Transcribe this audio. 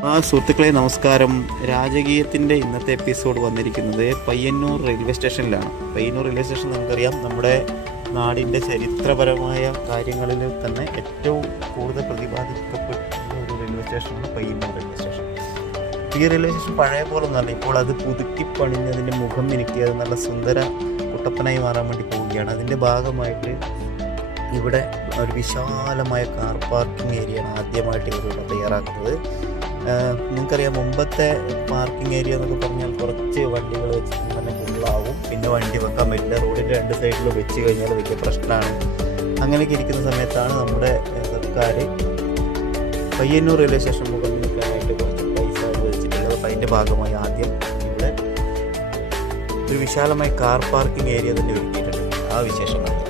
സുഹൃത്തുക്കളെ നമസ്കാരം. രാജകീയത്തിൻ്റെ ഇന്നത്തെ എപ്പിസോഡ് വന്നിരിക്കുന്നത് പയ്യന്നൂർ റെയിൽവേ സ്റ്റേഷനിലാണ്. പയ്യന്നൂർ റെയിൽവേ സ്റ്റേഷൻ നമുക്കറിയാം, നമ്മുടെ നാടിൻ്റെ ചരിത്രപരമായ കാര്യങ്ങളിൽ തന്നെ ഏറ്റവും കൂടുതൽ പ്രതിപാദിക്കപ്പെട്ടുള്ള ഒരു റെയിൽവേ സ്റ്റേഷനാണ് പയ്യന്നൂർ റെയിൽവേ സ്റ്റേഷൻ. ഈ റെയിൽവേ സ്റ്റേഷൻ പഴയ പോലെ ഒന്നല്ല, ഇപ്പോൾ അത് പുതുക്കി പണിഞ്ഞതിൻ്റെ മുഖം മിനുക്കി അത് നല്ല സുന്ദര കുട്ടപ്പനായി മാറാൻ വേണ്ടി പോവുകയാണ്. അതിൻ്റെ ഭാഗമായിട്ട് ഇവിടെ ഒരു വിശാലമായ കാർ പാർക്കിംഗ് ഏരിയയാണ് ആദ്യമായിട്ട് ഇവരിവിടെ തയ്യാറാക്കുന്നത്. നിങ്ങൾക്കറിയാം, മുമ്പത്തെ പാർക്കിംഗ് ഏരിയ എന്നൊക്കെ പറഞ്ഞാൽ കുറച്ച് വണ്ടികൾ വെച്ചിട്ട് തന്നെ ഫുള്ളാവും, പിന്നെ വണ്ടി വെക്കാൻ പറ്റില്ല, റോഡിൻ്റെ രണ്ട് സൈഡിൽ വെച്ച് കഴിഞ്ഞാൽ വലിയ പ്രശ്നമാണ്. അങ്ങനെയൊക്കെ ഇരിക്കുന്ന സമയത്താണ് നമ്മുടെ സർക്കാർ പയ്യന്നൂർ റെയിൽവേ സ്റ്റേഷൻ മുഖം നിൽക്കാനായിട്ട് കുറച്ച് പൈസ വെച്ചിട്ടുള്ളത്. അപ്പോൾ അതിൻ്റെ ഭാഗമായി ആദ്യം ഇവിടെ ഒരു വിശാലമായ കാർ പാർക്കിംഗ് ഏരിയ തന്നെ ഒരുക്കിയിട്ടുണ്ട്. ആ വിശേഷമാണ്.